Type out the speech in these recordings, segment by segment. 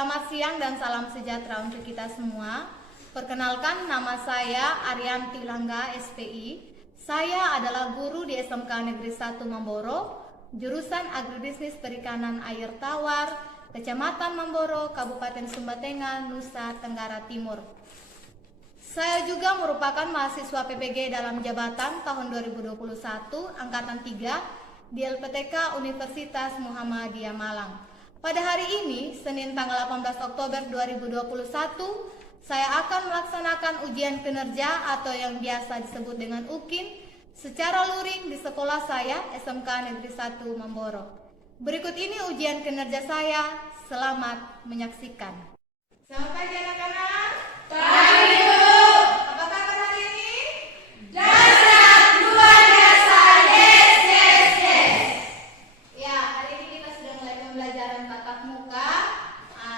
Selamat siang dan salam sejahtera untuk kita semua. Perkenalkan, nama saya Arianti Langga, SPI. Saya adalah guru di SMK Negeri 1 Mamboro, jurusan Agribisnis Perikanan Air Tawar, Kecamatan Mamboro, Kabupaten Sumbatenga, Nusa Tenggara Timur. Saya juga merupakan mahasiswa PPG dalam jabatan tahun 2021, Angkatan 3 di LPTK Universitas Muhammadiyah Malang. Pada hari ini, Senin tanggal 18 Oktober 2021, saya akan melaksanakan ujian kinerja atau yang biasa disebut dengan UKIN secara luring di sekolah saya, SMK Negeri 1 Mamboro. Berikut ini ujian kinerja saya. Selamat menyaksikan. Selamat pagi anak-anak. Pagi, Bu. Apa kabar hari ini? Dasar luar biasa, yes. Ya, hari ini kita sudah mulai pembelajaran tatap muka.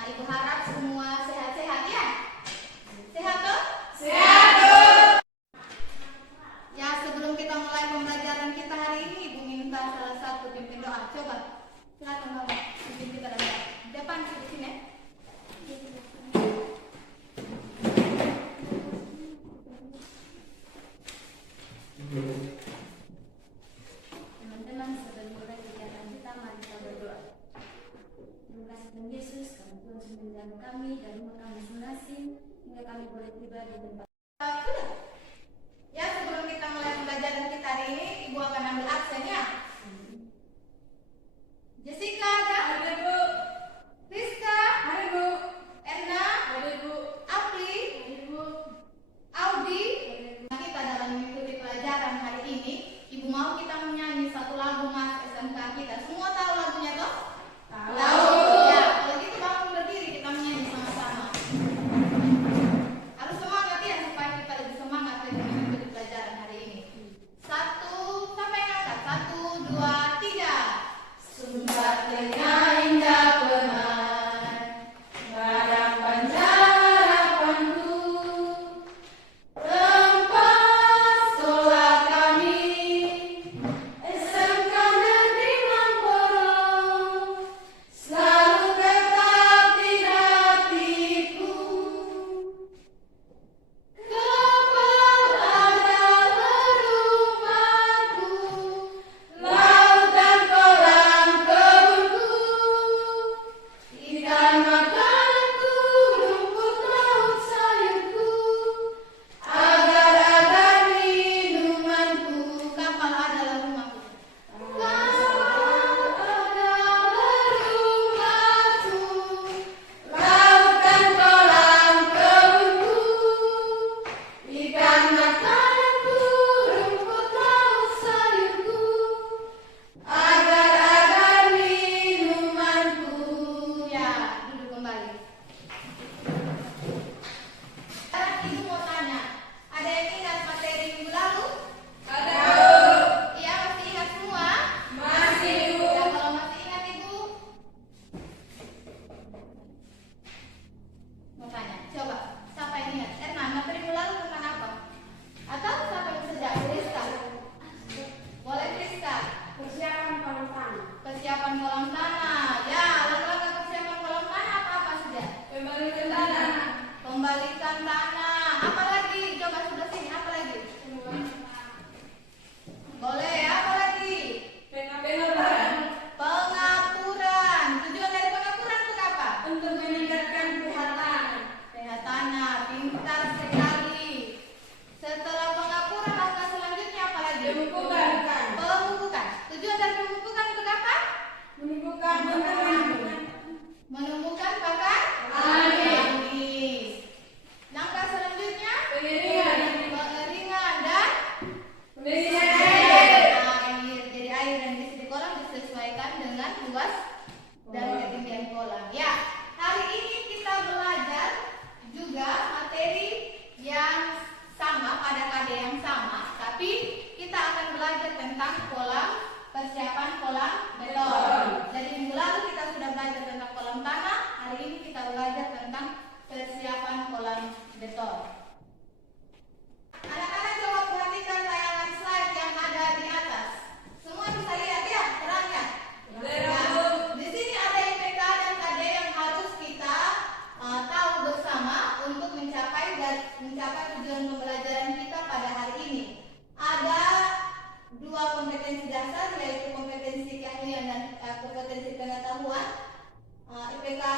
Ibu harap semua sehat-sehat ya. Sehat toh? Sehat, Bu. Ya, sebelum kita mulai pembelajaran kita hari ini, Ibu minta salah satu pimpin doa. Coba, silakan Bapak, pimpin kita doa. Depan di sini. Teman-teman, sebelum mulai kegiatan kita, mari kita berdoa. Terima kasih Tuhan Yesus, kami Tuhan sembilan kami dari rumah kami masing-masing, hingga kami boleh tiba di tempat. Ya, sebelum kita mulai pembelajaran kita hari ini, Ibu akan ambil absen ya. Jessica ada? Ada, Bu. Rizka? Ada, Bu. Erna? Ada, Bu. Apli? Ada, Bu. Audi? Kita dalam mengikuti pelajaran hari ini, Ibu mau kita menyanyi satu lagu Mas SMK kita. Semua tahu lagunya toh? Tahu. Ya, kalau gitu bangun berdiri kita menyanyi sama-sama. Harus semangat ya.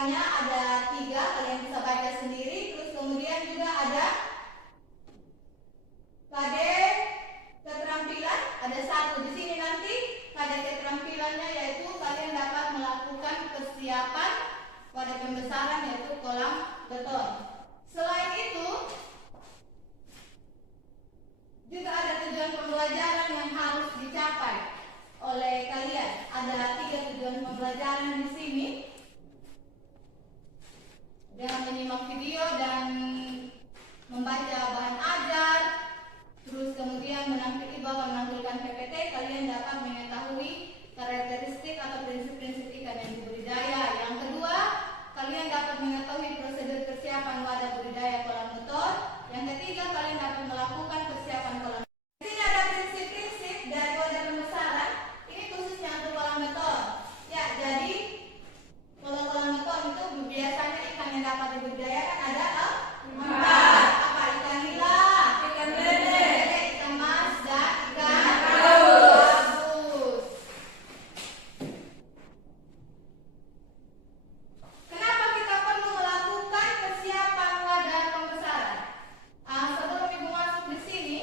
IK-nya ada 3, kalian bisa baca sendiri. Terus kemudian juga ada KD keterampilan, ada 1. Di sini nanti KD keterampilannya yaitu kalian dapat melakukan persiapan pada pembesaran yaitu kolam beton. Selain itu juga ada tujuan pembelajaran yang harus dicapai oleh kalian. Ada 3 tujuan pembelajaran di sini. Dengan menyimak video dan membaca bahan ajar, terus kemudian menampilkan PPT, kalian dapat mengetahui karakteristik atau prinsip-prinsip ikan yang dibudidaya. Yang kedua, kalian dapat mengetahui prosedur persiapan wadah budidaya kolam beton. Yang ketiga, kalian dapat melakukan persiapan kolam. Di sini ada prinsip-prinsip dari wadah pembesaran. Ini khususnya untuk kolam beton. Ya, jadi kalau kolam beton itu biasanya ikan yang dapat dibudidayakan ada 4. Apa? Ikan nila, ikan lele, ikan mas, dan ikan gabus. Kenapa kita perlu melakukan persiapan wadah pembesaran? Sebelum ibu masuk di sini,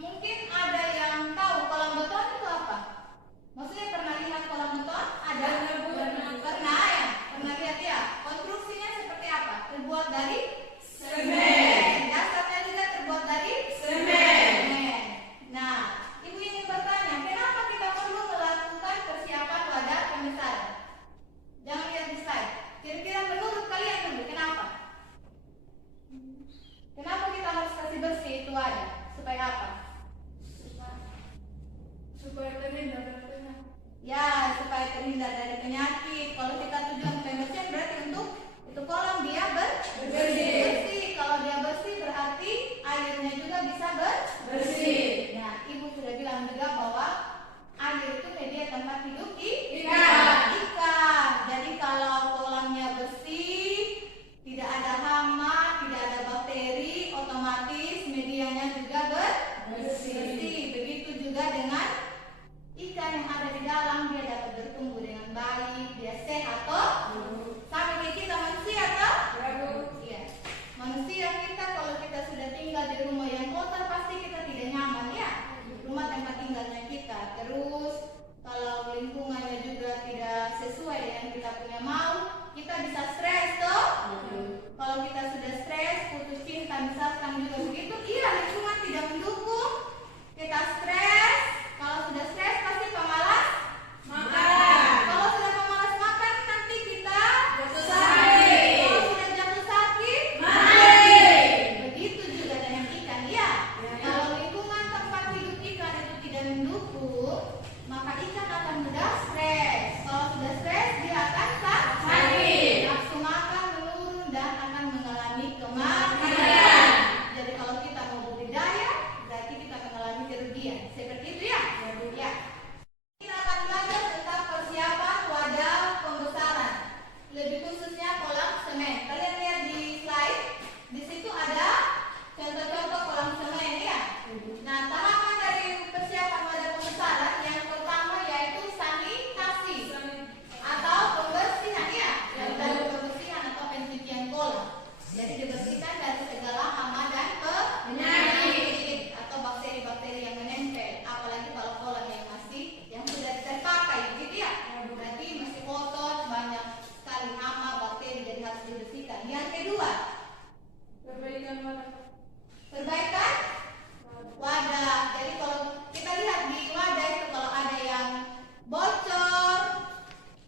mungkin ada yang tahu kolam beton itu apa? Maksudnya pernah lihat kolam beton? Ada? Pernah ya? Pernah lihat ya? Konstruksinya seperti apa? Terbuat dari semen. Dasarnya juga terbuat dari semen. Nah, ibu ingin bertanya, kenapa kita perlu melakukan persiapan wadah pembesaran? Jangan lihat di slide. Kira-kira menurut kalian dulu, kenapa? Kenapa kita harus kasih bersih itu wadah? Supaya apa? Supaya terhindar dari penyakit. Ya, supaya terhindar dari penyakit. Kalau kita tujuan pembersihan berarti untuk itu kolam dia bersih. Kalau dia bersih berarti airnya juga bisa bersih. Nah, ibu sudah bilang juga bahwa air itu media tempat hidup ikan. Jadi kalau kolamnya bersih, tidak ada hama, tidak ada bakteri, otomatis medianya juga bersih. Begitu juga dengan ikan yang ada di dalam, dia dapat bertumbuh dengan baik, dia sehat toh? Sama kayak kita manusia toh? Iya. Manusia kita kalau kita sudah tinggal di rumah yang kotor pasti kita tidak nyaman ya. Rumah tempat tinggalnya kita. Terus kalau lingkungannya juga tidak sesuai dengan kita punya mau, kita bisa stres toh? Kalau kita sudah stres, putus cinta misalkan juga begitu, iya lingkungan tidak mendukung, kita stres. Kalau sudah stres pasti pemalas makan. Kalau sudah pemalas makan nanti kita jatuh sakit. Kalau sudah jatuh sakit mati. Begitu juga dengan ikan ya. Kalau lingkungan tempat hidup ikan itu tidak mendukung, maka ikan akan mudah stres. Kalau sudah stres dia akan sakit. Nafsu makan menurun dan akan mengalami kematian. Jadi kalau kita mau budidaya berarti kita mengalami kerugian. Seperti itu ya. Ya. Kita akan belajar tentang persiapan wadah pembesaran, lebih khususnya kolam semen. Kalian lihat di slide, di situ ada contoh-contoh kolam semen ya. Nah, tahapan dari persiapan wadah pembesaran yang pertama yaitu sanitasi atau pembersihan ya. Yang dari pembersihan atau pencucian kolam. Jadi dibersihkan dari segala hama dan penyakit atau bakteri-bakteri yang menempel. Apalagi kalau kolam yang sudah terpakai gitu ya. Berarti masih kotor, banyak sekali hama, bakteri, jadi harus dibersihkan. Yang kedua, Perbaikan wadah. perbaikan wadah. Jadi kalau kita lihat di wadah itu kalau ada yang bocor,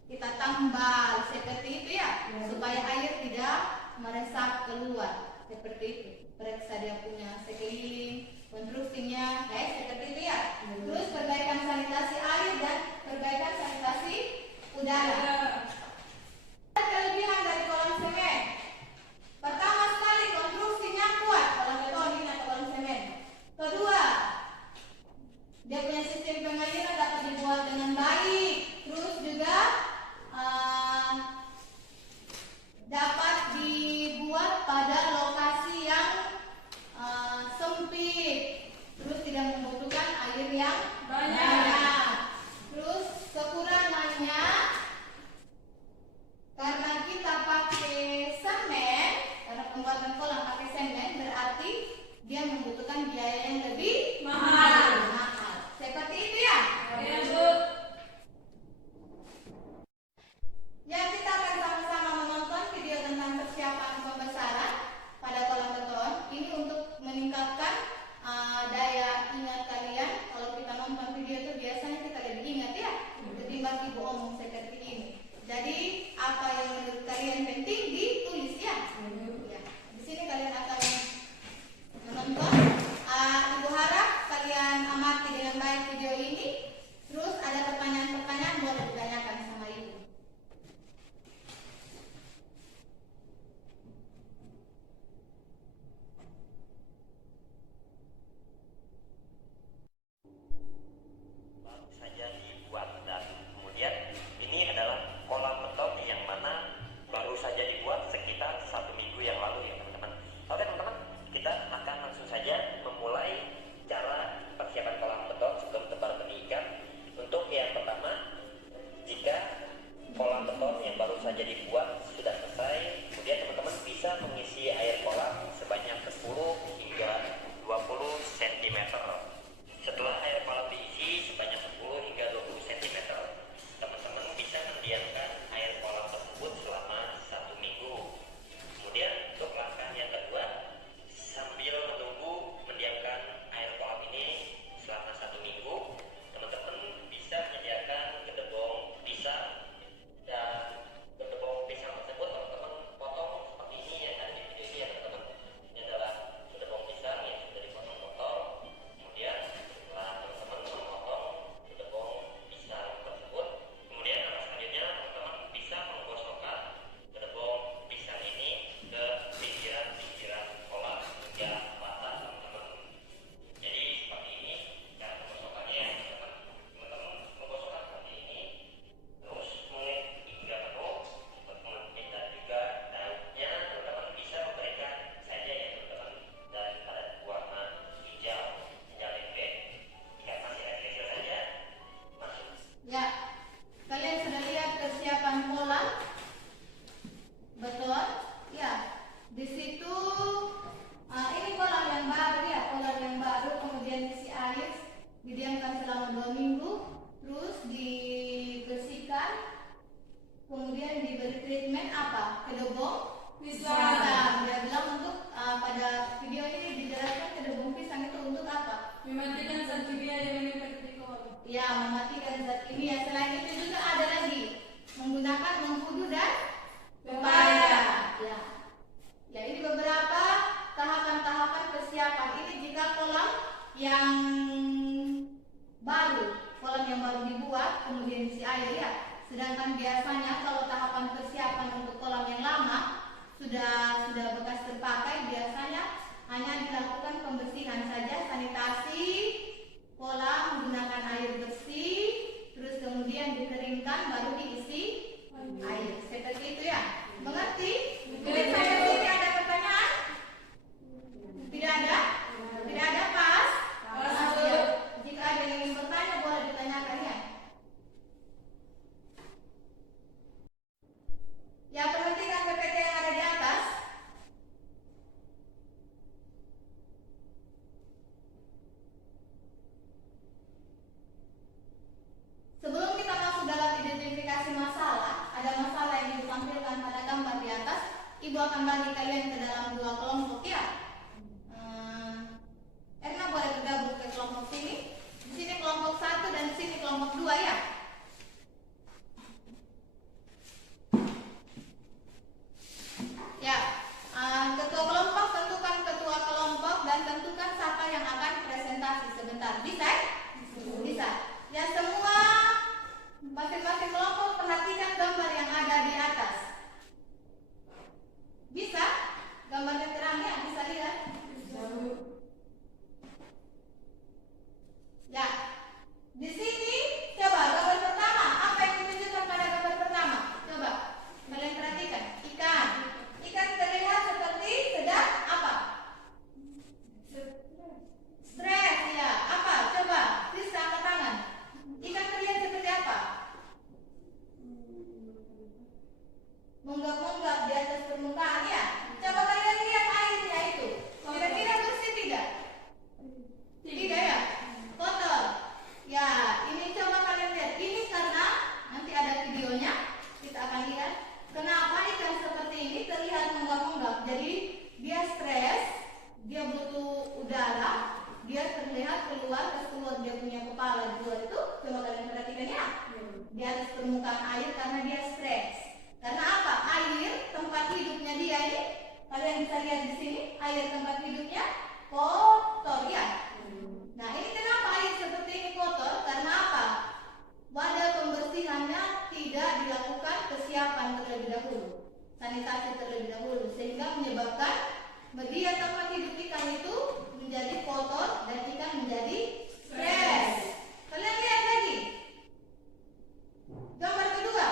kita tambal seperti itu ya, supaya air tidak meresap keluar. Seperti itu. Periksa dia punya sekeliling, konstruksinya, seperti itu ya. Terus perbaikan sanitasi air dan perbaikan sanitasi udara. Kelebihan dari kolam semen. Pertama sekali konstruksinya kuat, kolam beton ini atau kolam semen. Kedua, dia punya sistem pengairan dapat dibuat dengan baik. Terus juga dapat dibuat pada lokasi yang kedebong Pisang. Dia bilang untuk pada video ini dijelaskan kedebong pisang itu untuk apa? Mematikan zat kimia yang menempel di kolom. Ya, mematikan zat kimia. Selain itu juga ada lagi menggunakan mengkudu dan pepaya. Ya, ini beberapa tahapan-tahapan persiapan. Ini jika kolam yang baru dibuat, kemudian isi air ya. Sedangkan biasanya kalau tahapan persiapan untuk kolam yang lama sudah bekas terpakai, biasanya hanya dilakukan pembersihan saja, sanitasi kolam menggunakan air bersih, terus kemudian dikeringkan baru diisi air. Seperti itu ya. Mengerti? Mungkin saya sini ada pertanyaan? Tidak ada? Tidak ada, pas? Masuk. Jika ada yang ingin bertanya boleh ditanyakan ya. Ya, perhatikan PPT yang ada di atas. Sebelum kita masuk dalam identifikasi masalah, ada masalah yang ditampilkan pada gambar di atas. Ibu akan bagi kalian ke dalam dua kelompok ya. Erna boleh bergabung ke kelompok sini. Di sini kelompok 1 dan di sini kelompok 2 ya. Ya, ketua kelompok tentukan ketua kelompok dan tentukan siapa yang akan presentasi sebentar. Bisa? Bisa. Ya, semua masing-masing kelompok perhatikan gambar yang ada di atas. Bisa? Gambarnya terang ya, bisa lihat? Ya. Di sini coba gambar pertama, apa yang ditunjukkan pada gambar pertama? Coba kalian perhatikan. Ikan. Ikan terlihat seperti sedang apa? Stres ya. Apa? Coba please angkat tangan. Ikan terlihat seperti apa? Menggap-menggap di atas permukaan ya. Coba kalian lihat airnya itu. Kira-kira bersih tidak? Tidak ya. Kotor. Ya, ini coba kalian lihat. Ini karena nanti ada videonya, kita akan lihat kenapa ikan seperti ini terlihat menggap-menggap. Jadi dia stres, dia butuh udara, dia terlihat keluar dia punya kepala di luar itu. Coba kalian perhatikan ya. Di atas permukaan air karena dia stres. Karena apa? Air tempat hidupnya dia ini, kalian bisa lihat di sini, air tempat hidupnya kotor ya. Nah, ini kenapa air seperti ini kotor? Karena apa? Wadah pembersihannya tidak dilakukan kesiapan terlebih dahulu, sanitasi terlebih dahulu, sehingga menyebabkan media tempat hidup ikan itu menjadi kotor dan ikan menjadi stres. Kalian lihat lagi gambar kedua.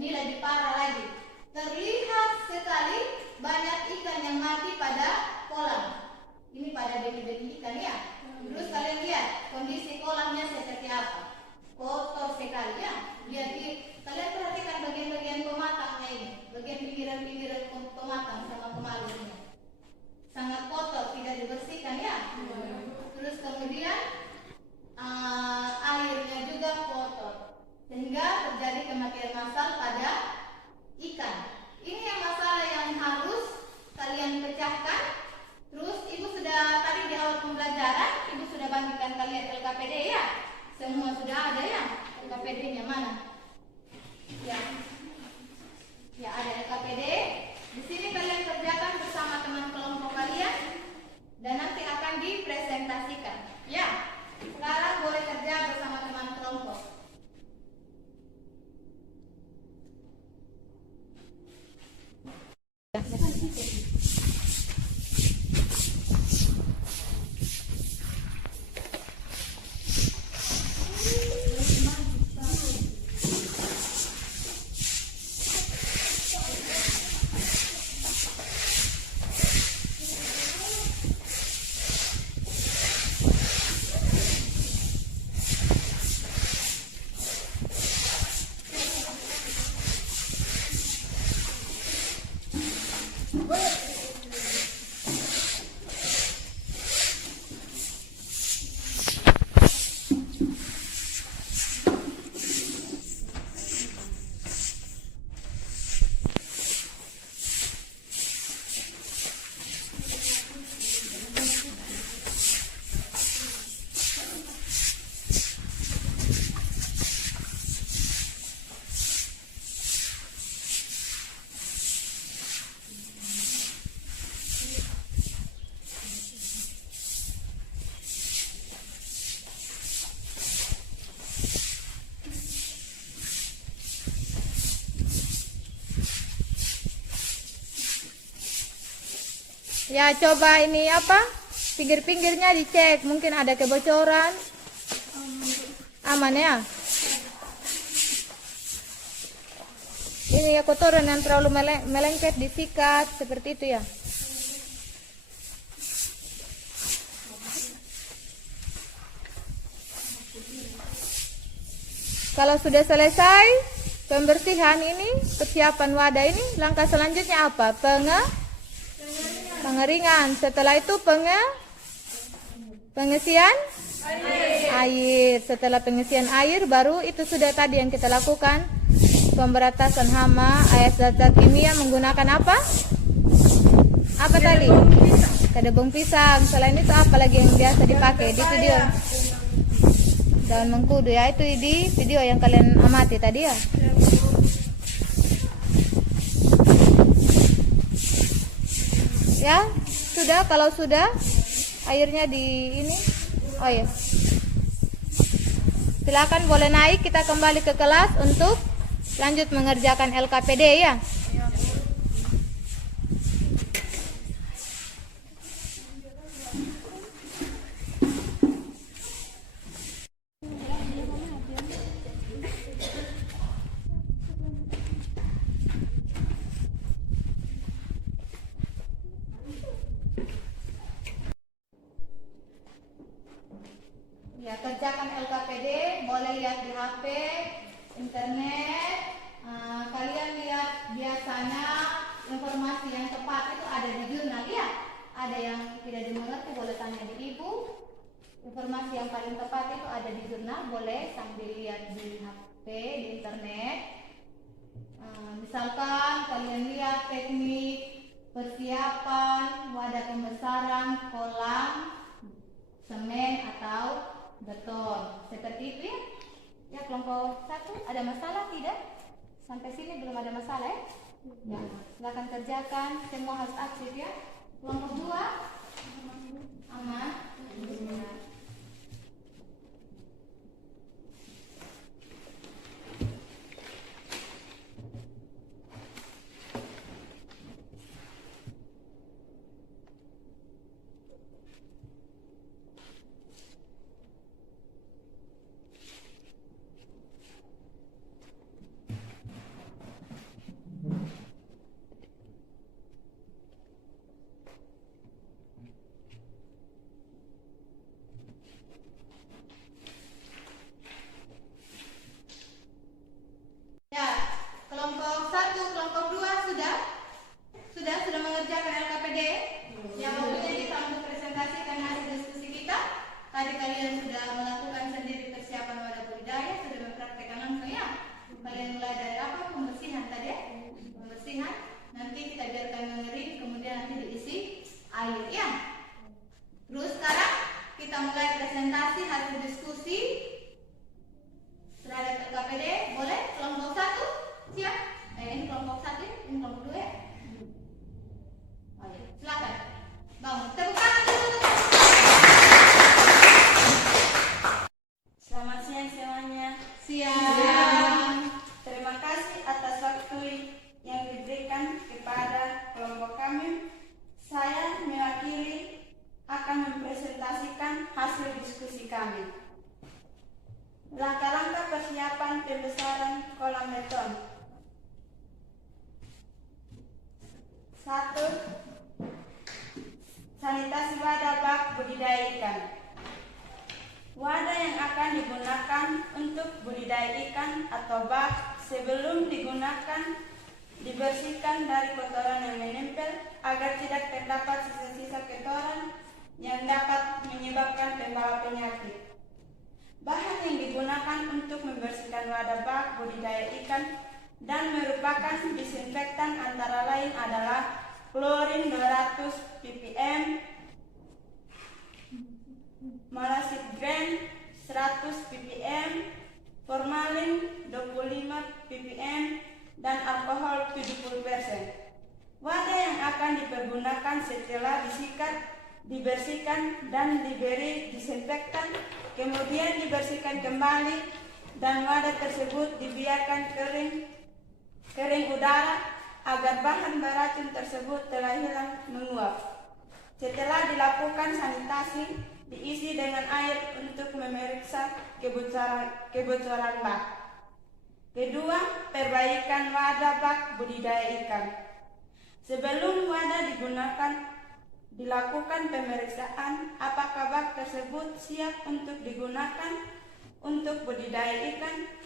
Ini lebih parah lagi. Terlihat sekali banyak ikan yang mati pada kolam. Ini pada benih-benih ikan ya. Terus kalian lihat kondisi kolamnya seperti apa? Kotor sekali ya. Kalian perhatikan bagian-bagian pematangnya ini, bagian pinggiran-pinggiran pematang sama kemaluannya. Sangat kotor, tidak dibersihkan ya. Terus kemudian airnya juga kotor, sehingga terjadi kematian massal pada ikan. Ini yang masalah yang harus kalian pecahkan. Terus ibu sudah tadi di awal pembelajaran, ibu sudah bagikan kalian LKPD ya. Semua sudah ada ya. LKPD-nya mana? Ya. Ya, ada LKPD. Di sini kalian kerjakan bersama teman kelompok kalian dan nanti akan dipresentasikan. Ya. Sekarang boleh kerja bersama teman kelompok. Ya, coba ini apa? Pinggir-pinggirnya dicek, mungkin ada kebocoran. Aman ya? Ini ya kotoran yang terlalu melengket disikat seperti itu ya. Kalau sudah selesai pembersihan ini, persiapan wadah ini, langkah selanjutnya apa? Pengeringan. Setelah itu pengisian air. Setelah pengisian air, baru itu sudah tadi yang kita lakukan, pemberantasan hama, zat-zat kimia menggunakan apa? Apa tadi? Kedebong pisang. Selain itu apa lagi yang biasa dipakai di video? Daun mengkudu ya, itu di video yang kalian amati tadi ya. Ya, sudah. Kalau sudah airnya di ini, oh ya, silakan boleh naik. Kita kembali ke kelas untuk lanjut mengerjakan LKPD ya. Ya, kerjakan LKPD, boleh lihat di HP, internet. Kalian lihat biasanya informasi yang tepat itu ada di jurnal ya. Ada yang tidak dimengerti boleh tanya di ibu. Informasi yang paling tepat itu ada di jurnal, boleh sambil lihat di HP, di internet. Misalkan kalian lihat teknik persiapan wadah pembesaran kolam semen atau beton, seperti itu ya. Ya, kelompok 1 ada masalah tidak? Sampai sini belum ada masalah ya? Ya, silakan kerjakan, semua harus aktif ya. Kelompok 2 aman. Ya. Ya, kelompok 1, kelompok 2 sudah mengerjakan LKPD. Yang waktunya kita untuk presentasikan hasil diskusi kita. Tadi kalian sudah melakukan sendiri persiapan wadah budidaya, sudah mempraktekkan langsung ya. Kalian mulai dari apa? Pembersihan tadi ya. Pembersihan, nanti kita biarkan mengering, kemudian nanti diisi air ya. Terus sekarang kita mulai presentasi hasil diskusi terhadap LKPD. Boleh? Kelompok 1 siap? Ini kelompok 1, ini kelompok 2 ya. Oh, ya. Silakan. Bangun. Tepuk tangan dulu. Selamat siang semuanya. Siang. Terima kasih atas waktu yang diberikan kepada kelompok kami. Saya mewakili akan mempresentasikan hasil diskusi kami. Langkah-langkah persiapan pembesaran kolam beton. 1. Sanitasi wadah bak budidaya ikan. Wadah yang akan digunakan untuk budidaya ikan atau bak sebelum digunakan dibersihkan dari kotoran yang menempel agar tidak terdapat sisa-sisa kotoran yang dapat menyebabkan pembawa penyakit. Bahan yang digunakan untuk membersihkan wadah bak budidaya ikan dan merupakan disinfektan antara lain adalah klorin 200 ppm, malasid grain 100 ppm, formalin 25 ppm, dan alkohol 70%. Wadah yang akan dipergunakan setelah disikat, dibersihkan, dan diberi disinfektan, kemudian dibersihkan kembali, dan wadah tersebut dibiarkan kering udara agar bahan beracun tersebut telah hilang menguap. Setelah dilakukan sanitasi, diisi dengan air untuk memeriksa kebocoran bak. Kedua, perbaikan wadah bak budidaya ikan. Sebelum wadah digunakan, dilakukan pemeriksaan apakah bak tersebut siap untuk digunakan untuk budidaya ikan.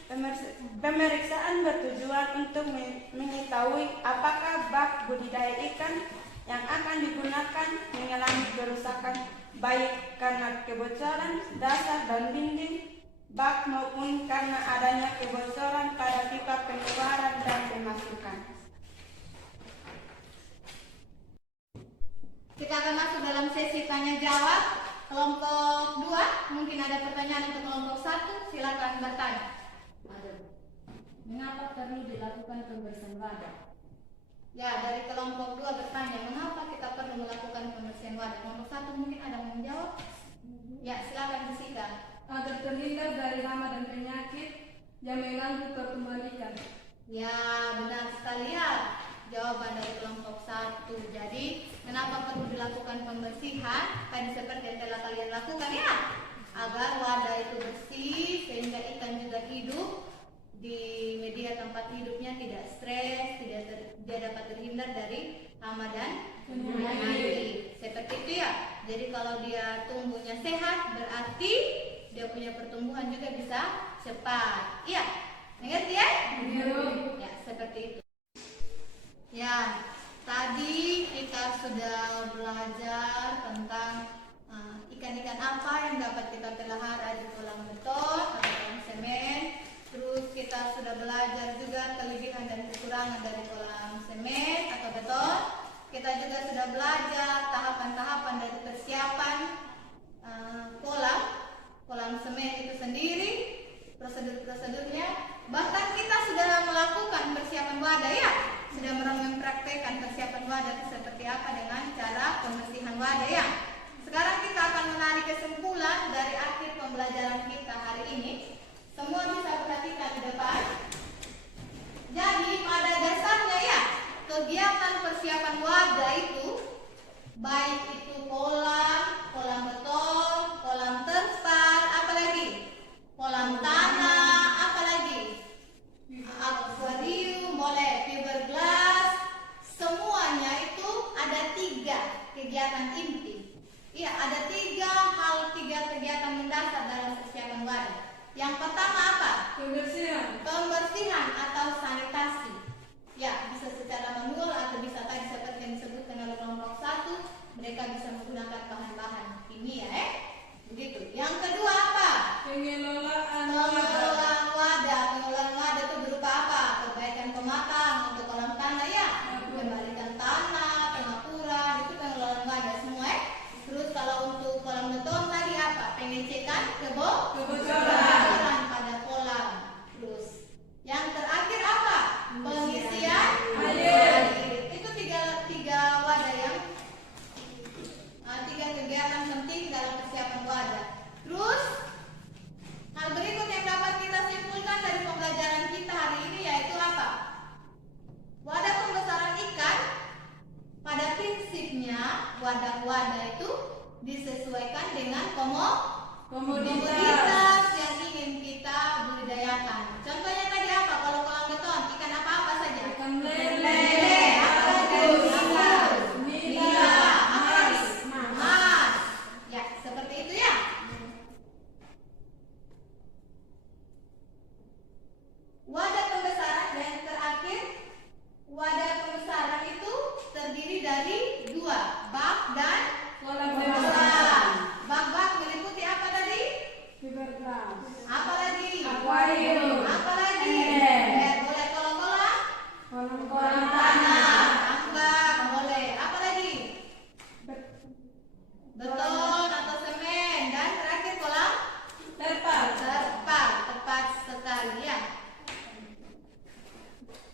Pemeriksaan bertujuan untuk mengetahui apakah bak budidaya ikan yang akan digunakan mengalami kerusakan baik karena kebocoran dasar dan dinding bak maupun karena adanya kebocoran pada pipa pengeluaran dan pemasukan. Kita akan masuk dalam sesi tanya jawab. Kelompok 2, mungkin ada pertanyaan untuk kelompok 1, silakan bertanya. Mengapa perlu dilakukan pembersihan wadah? Ya, dari kelompok 2 bertanya, mengapa kita perlu melakukan pembersihan wadah? Kelompok 1 mungkin ada yang menjawab? Ya, silakan Jessica. Agar terhindar dari hama dan penyakit yang mengganggu pertumbuhan ikan. Ya, benar sekali ya. Jawaban dari kelompok 1. Jadi, kenapa perlu dilakukan pembersihan? Tadi seperti yang telah kalian lakukan ya. Agar wadah itu bersih, sehingga ikan juga hidup di media tempat hidupnya, tidak stres, dia dapat terhindar dari hama dan penyakit. Seperti itu ya. Jadi kalau dia tumbuhnya sehat, berarti dia punya pertumbuhan juga bisa cepat. Iya, mengerti ya? Ya, seperti itu. Ya, tadi kita sudah belajar tentang ikan-ikan apa yang dapat kita pelihara di kolam beton atau kolam semen. Terus kita sudah belajar juga kelebihan dan kekurangan dari kolam semen atau beton. Kita juga sudah belajar tahapan-tahapan dari persiapan kolam semen itu sendiri, prosedur-prosedurnya. Bahkan kita sudah melakukan persiapan wadah ya, sudah mempraktekkan persiapan wadah itu seperti apa dengan cara pembersihan wadah ya. Sekarang kita akan menarik kesimpulan dari akhir pembelajaran kita hari ini. Semua bisa perhatikan di depan. Jadi pada dasarnya ya, kegiatan persiapan wadah itu, baik itu kolam beton, kolam terpal, apalagi kolam tanah, apalagi akuarium, boleh fiberglass, semuanya itu ada 3 kegiatan inti. Iya, ada 3 kegiatan mendasar dalam persiapan wadah. Yang pertama apa? Pembersihan atau sanitasi. Ya, bisa secara manual atau bisa tadi seperti yang disebutkan oleh kelompok 1, mereka bisa menggunakan bahan-bahan kimia begitu. Yang kedua apa? Pengelolaan Pengelolaan wadah. Pengelolaan wadah itu berupa apa? Perbaikan pematang untuk kolam tanah ya, kembalikan tanah, pengapuran, itu pengelolaan wadah semua Terus kalau untuk kolam beton tadi apa? Pengecekan kebocoran pada kolam. Terus yang terakhir apa? Pengisian air. Itu tiga wadah yang 3 kegiatan penting dalam persiapan wadah. Terus hal berikut yang dapat kita simpulkan dari pembelajaran kita hari ini yaitu apa? Wadah pembesaran ikan pada prinsipnya wadah-wadah itu disesuaikan dengan komoditas yang ingin kita budidayakan. Contohnya tadi apa? Kalau kolam beton, ikan apa saja? ikan lele, Mas. Ya, seperti itu ya. Wadah pembesaran yang terakhir, wadah pembesaran itu terdiri dari 2, bak dan kolam kolam. Bak-bak meliputi apa tadi? fiberglass, Apa lagi? akuarium, Apa lagi? Boleh kolam-kolam? kolam tanah, Tambak, boleh. Apa lagi? Beton atau semen. Dan terakhir kolam terpal, tepat sekali ya.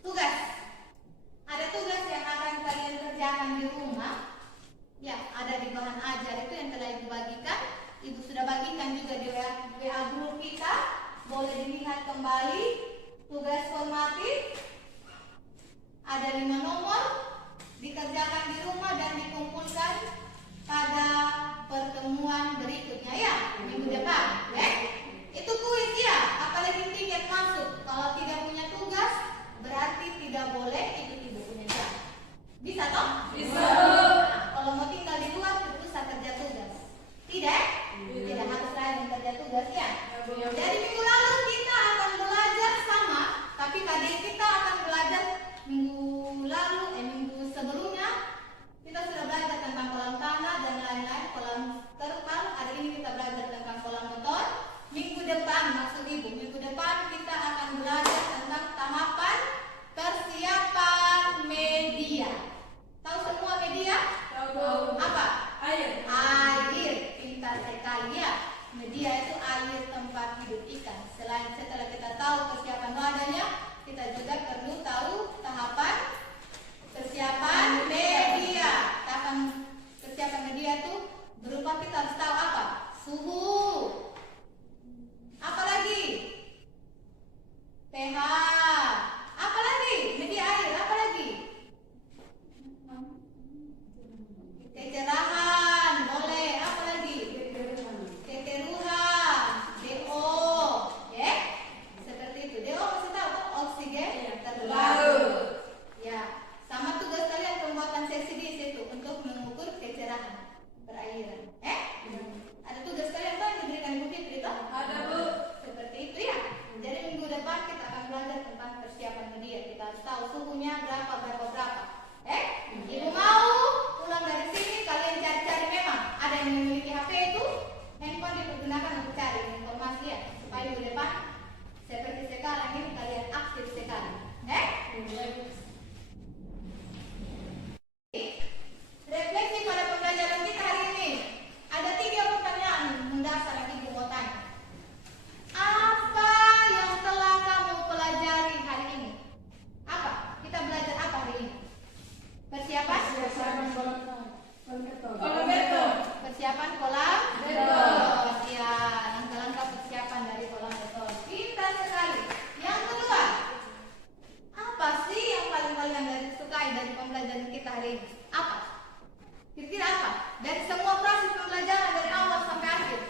Tugas. Ada tugas yang akan kalian kerjakan di rumah. Ya, ada di bahan ajar itu yang telah Ibu bagikan. Ibu sudah bagikan juga di WA group kita. Boleh dilihat kembali. Tugas formatif. Ada 5 nomor. Dikerjakan di rumah dan dikumpulkan pada pembelajaran kita hari ini? Apa? Kira-kira apa? Dari semua proses pembelajaran dari awal sampai akhir.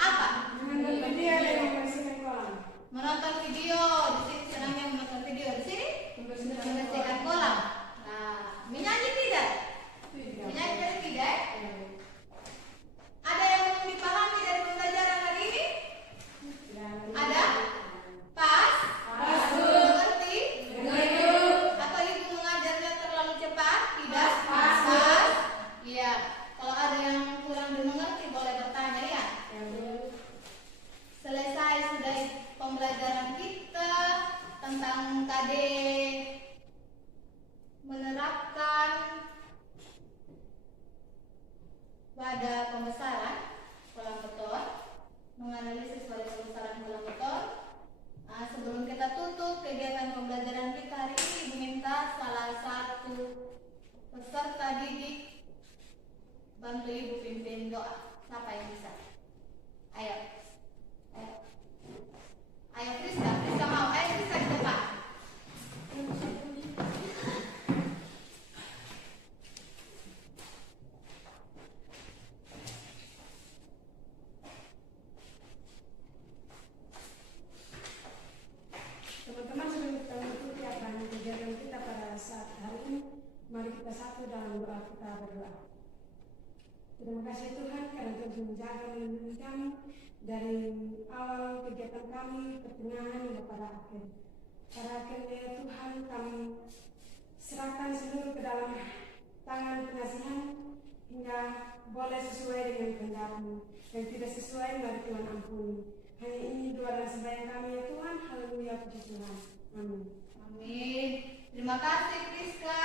Apa? Menonton video dan membersihkan kolam. Menonton video. Di sini senangnya menonton video. Di sini membersihkan kolam. Nah, menyanyi tidak? Menyanyi tidak? Ada yang belum dipahami dari pembelajaran hari ini? Ada? Pas? Mengerti? Atau ibu mengajarnya terlalu cepat? Tidak? Pas? Iya. Kalau ada yang kurang dimengerti boleh bertanya ya. Selesai sudah pembelajaran kita tentang KD menerapkan pada pembesaran kolam beton, menganalisis pada pembesaran kolam beton. Nah, sebelum kita tutup kegiatan pembelajaran kita hari ini, Ibu minta salah satu peserta didik bantu Ibu pimpin doa. Siapa yang bisa? Ayo, ayo, ayo Friska mau, ayo Friska di depan. Teman-teman sudah kita mengikuti akan kegiatan kita pada saat hari ini. Mari kita satu dalam doa, kita berdoa. Terima kasih Tuhan karena Tuhan menjaga dan melindungi kami dari awal kegiatan kami, pertengahan hingga pada akhir. Pada akhirnya Tuhan kami serahkan seluruh ke dalam tangan pengasihan hingga boleh sesuai dengan kehendak-Mu. Yang tidak sesuai mari Tuhan ampuni. Hanya ini doa dan sembahyang kami ya Tuhan. Haleluya, puji Tuhan. Amin. Amin. Terima kasih Friska.